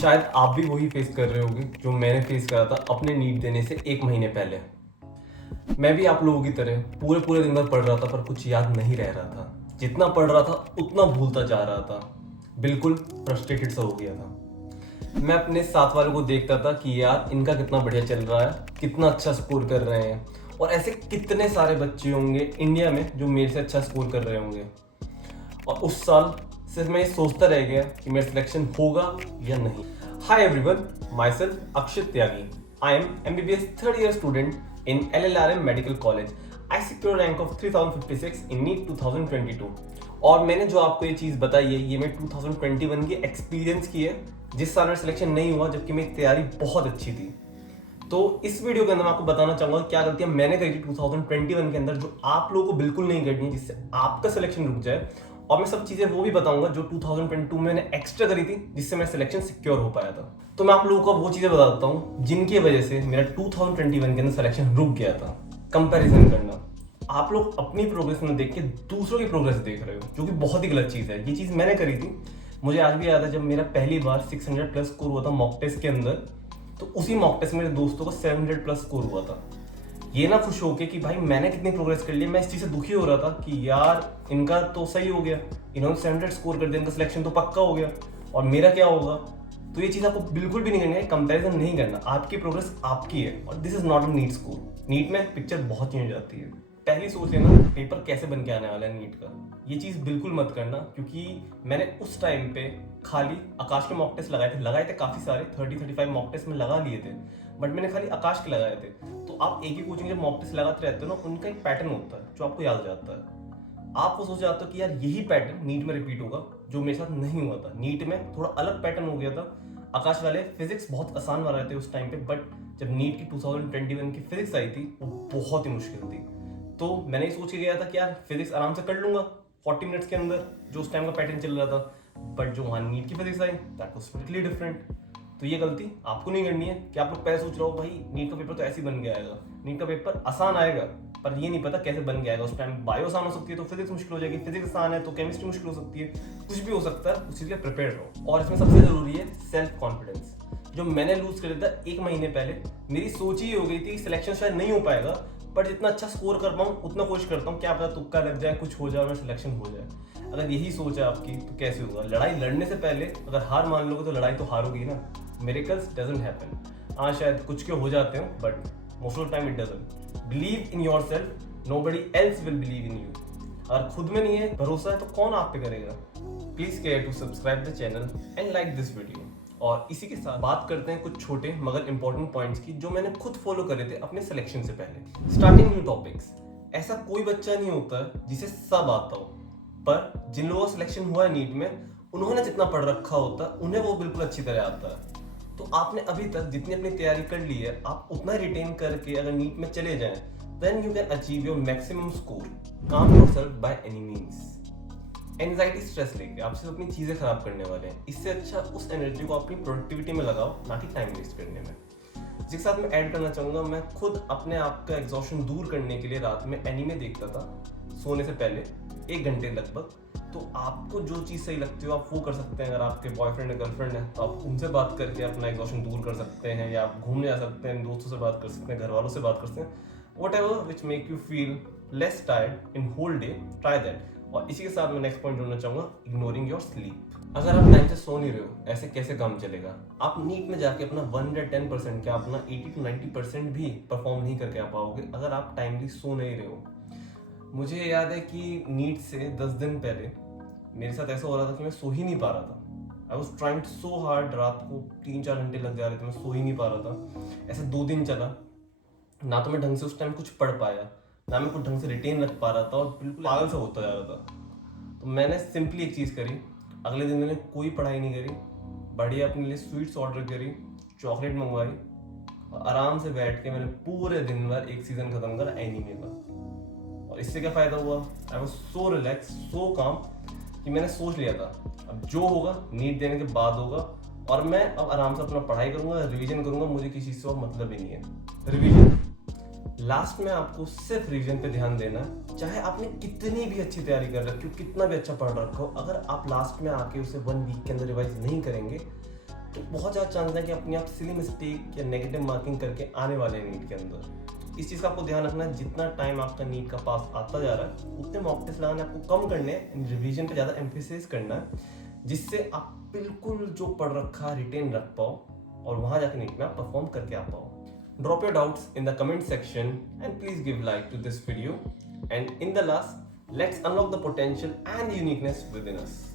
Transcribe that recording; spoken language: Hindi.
शायद आप भी वही फेस कर रहे होगे जो मैंने फेस करा था अपने नीट देने से 1 महीने पहले। मैं भी आप लोगों की तरह पूरे पूरे दिन भर पढ़ रहा था, पर कुछ याद नहीं रह रहा था। जितना पढ़ रहा था उतना भूलता जा रहा था। बिल्कुल फ्रस्ट्रेटेड सा हो गया था। मैं अपने साथ वालों को देखता था कि यार इनका कितना बढ़िया चल रहा है, कितना अच्छा स्कोर कर रहे हैं, और ऐसे कितने सारे बच्चे होंगे इंडिया में जो मेरे से अच्छा स्कोर कर रहे होंगे। और उस साल सिर्फ मैं ये सोचता रह गया कि मेरा सिलेक्शन होगा या नहीं। Hi everyone, myself Akshit Tyagi. I am MBBS third year student in LLRM medical college. I secure rank of 3056 in NEET 2022। और मैंने जो आपको ये चीज़ बताई है ये मैं 2021 की एक्सपीरियंस की है, जिस साल मेरा सिलेक्शन नहीं हुआ, जबकि मेरी तैयारी बहुत अच्छी थी। तो इस वीडियो के अंदर मैं आपको बताना चाहूंगा क्या गलतियां मैंने करी थी 2021 के अंदर, जो आप लोगों को बिल्कुल नहीं करनी है, जिससे आपका सिलेक्शन रुक जाए। और मैं सब चीजें वो भी बताऊंगा जो 2022 में मैंने एक्स्ट्रा करी थी, जिससे मेरा सिलेक्शन सिक्योर हो पाया था। तो मैं आप लोगों को वो चीजें बता देता हूँ जिनकी वजह से मेरा 2021 के अंदर सिलेक्शन रुक गया था। कंपैरिजन करना, आप लोग अपनी प्रोग्रेस में देख के दूसरों की प्रोग्रेस देख रहे हो, जो कि बहुत ही गलत चीज़ है। ये चीज़ मैंने करी थी। मुझे आज भी याद है जब मेरा पहली बार 600 प्लस स्कोर हुआ था मॉक टेस्ट के अंदर, तो उसी मॉक टेस्ट में मेरे दोस्तों को 700 प्लस स्कोर हुआ था। ये ना खुश होके कि भाई मैंने कितनी प्रोग्रेस कर ली, मैं इस चीज़ से दुखी हो रहा था कि यार इनका तो सही हो गया, इन्होंने 700 स्कोर कर दिया, इनका सिलेक्शन तो पक्का हो गया, और मेरा क्या होगा। तो ये चीज़ आपको बिल्कुल भी नहीं करनी है, कंपैरिजन नहीं करना। आपकी प्रोग्रेस आपकी है, और this is not a NEET score. NEET में पिक्चर बहुत चेंज हो जाती है। पहली सोच लेना पेपर कैसे बन के आने वाला है नीट का। ये चीज़ बिल्कुल मत करना, क्योंकि मैंने उस टाइम पे खाली आकाश के मॉक टेस्ट लगाए थे काफ़ी सारे, 30-35 मॉक टेस्ट में लगा लिए थे, बट मैंने खाली आकाश के लगाए थे। तो आप एक ही कोचिंग जब मॉक टेस्ट लगाते रहते हो ना, उनका एक पैटर्न होता है जो आपको याद हो जाता है। आप वो सोच जाते हो कि यार यही पैटर्न नीट में रिपीट होगा, जो मेरे साथ नहीं हुआ था। नीट में थोड़ा अलग पैटर्न हो गया था। आकाश वाले फिजिक्स बहुत आसान बना रहे थे उस टाइम पे, बट जब नीट की 2021 की फिजिक्स आई थी वो बहुत ही मुश्किल थी। तो मैंने ही सोच के गया था कि यार फिजिक्स आराम से कर लूंगा 40 मिनट्स के अंदर, जो उस टाइम का पैटर्न चल रहा था। बट जो वहाँ नीट की physics I that was totally different. तो ये गलती आपको नहीं करनी है कि आप लोग पहले सोच रहे हो भाई नीट का पेपर तो ऐसे ही बन के आएगा, नीट का पेपर आसान आएगा, पर ये नहीं पता कैसे बन के आएगा। उस टाइम बायो आसान हो सकती है तो फिजिक्स मुश्किल हो जाएगी, फिजिक्स आसान है तो केमिस्ट्री मुश्किल हो सकती है, कुछ भी हो सकता है। उस चीज़ के लिए प्रिपेयर रहो। और इसमें सबसे जरूरी है सेल्फ कॉन्फिडेंस, जो मैंने लूज कर दिया था 1 महीने पहले। मेरी सोच ही हो गई थी सिलेक्शन शायद नहीं हो पाएगा, पर जितना अच्छा स्कोर कर पाऊँ उतना कोशिश करता हूँ, क्या पता तुक्का लग जाए, कुछ हो जाए और सिलेक्शन हो जाए। अगर यही सोच है आपकी तो कैसे होगा। लड़ाई लड़ने से पहले अगर हार मान लोगे तो लड़ाई तो हारोगी ना। Miracles doesn't happen. हाँ, शायद कुछ के हो जाते हो, but most of the time it doesn't. Believe in your self, nobody else will believe in you. अगर खुद में नहीं है भरोसा है तो कौन आप पे करेगा। Please care to subscribe the channel and like this video. और इसी के साथ बात करते हैं कुछ छोटे मगर इंपॉर्टेंट पॉइंट्स की, जो मैंने खुद फॉलो करे थे अपने सिलेक्शन से पहले। Starting new topics. ऐसा कोई बच्चा नहीं होता जिसे सब आता हो, पर जिन लोगों का सिलेक्शन हुआ है नीट में, उन्होंने जितना पढ़ रखा होता है उन्हें वो बिल्कुल अच्छी तरह आता है। तो आपने अभी तक जितनी अपनी तैयारी कर ली है, आप उतना रिटेन करके अगर नीट में चले जाएं, then you can achieve your maximum score. Calm yourself by any means. Anxiety stress लेके आप सिर्फ अपनी चीजें खराब करने वाले हैं। इससे अच्छा उस एनर्जी को अपनी प्रोडक्टिविटी में लगाओ, ना कि टाइम वेस्ट करने में। जिसके साथ मैं ऐड करना चाहूंगा, मैं खुद अपने आप का एग्जॉशन दूर करने के लिए रात में एनीमे देखता था सोने से पहले 1 घंटे लगभग। तो आपको जो चीज़ सही लगती हो आप वो कर सकते हैं। अगर आपके बॉयफ्रेंड या गर्लफ्रेंड है तो आप उनसे बात करके अपना एग्जॉशन दूर कर सकते हैं, या आप घूमने जा सकते हैं, दोस्तों से बात कर सकते हैं, घर वालों से बात कर सकते हैं। whatever which make you feel less tired in whole day, try that। और इसी के साथ मैं नेक्स्ट पॉइंट जोड़ना चाहूंगा, इग्नोरिंग योर स्लीप। अगर आप टाइम से सो नहीं रहे हो, ऐसे कैसे काम चलेगा। आप नीट में जाके अपना 110% क्या अपना 80-90% भी परफॉर्म नहीं करके आ पाओगे अगर आप टाइमली सो नहीं रहे हो। मुझे याद है कि नीट से 10 दिन पहले मेरे साथ ऐसा हो रहा था कि मैं सो ही नहीं पा रहा था। I was trying so hard, रात को 3-4 घंटे लग जा रहे थे, मैं सो ही नहीं पा रहा था। ऐसे 2 दिन चला, ना तो मैं ढंग से उस टाइम कुछ पढ़ पाया, ना मैं कुछ ढंग से रिटेन रख पा रहा था, और बिल्कुल पागल सा होता जा रहा था। तो मैंने सिंपली एक चीज़ करी, अगले दिन मैंने कोई पढ़ाई नहीं करी, बढ़िया अपने लिए स्वीट्स ऑर्डर करी, चॉकलेट मंगवाई, और आराम से बैठ के मैंने पूरे दिन भर एक सीज़न खत्म करा एनीमे का। और इससे क्या फ़ायदा हुआ, आई वॉज सो रिलैक्स, सो काम, कि मैंने सोच लिया था अब जो होगा नीट देने के बाद होगा, और मैं अब आराम से अपना पढ़ाई करूँगा, रिवीजन करूँगा, मुझे किसी चीज़ से मतलब ही नहीं है। रिवीजन लास्ट में आपको सिर्फ रिवीजन पे ध्यान देना है। चाहे आपने कितनी भी अच्छी तैयारी कर रखी हो, कितना भी अच्छा पढ़ रखा हो, अगर आप लास्ट में आके उसे 1 वीक के अंदर रिवाइज नहीं करेंगे तो बहुत ज़्यादा चांस है कि अपने आप सिली मिस्टेक या नेगेटिव मार्किंग करके आने वाले हैं नीट के अंदर। इस चीज़ का आपको ध्यान रखना है, जितना टाइम आपका नीट का पास आता जा रहा है उतने मॉक टेस्ट लगाने आपको कम करने हैं, रिवीजन पे ज़्यादा एम्फेसिस करना है, जिससे आप बिल्कुल जो पढ़ रखा है रिटेन रख पाओ और वहाँ जाके नीट में आप परफॉर्म करके आ पाओ। Drop your doubts in the comment section and please give like to this video. And in the last, let's unlock the potential and uniqueness within us.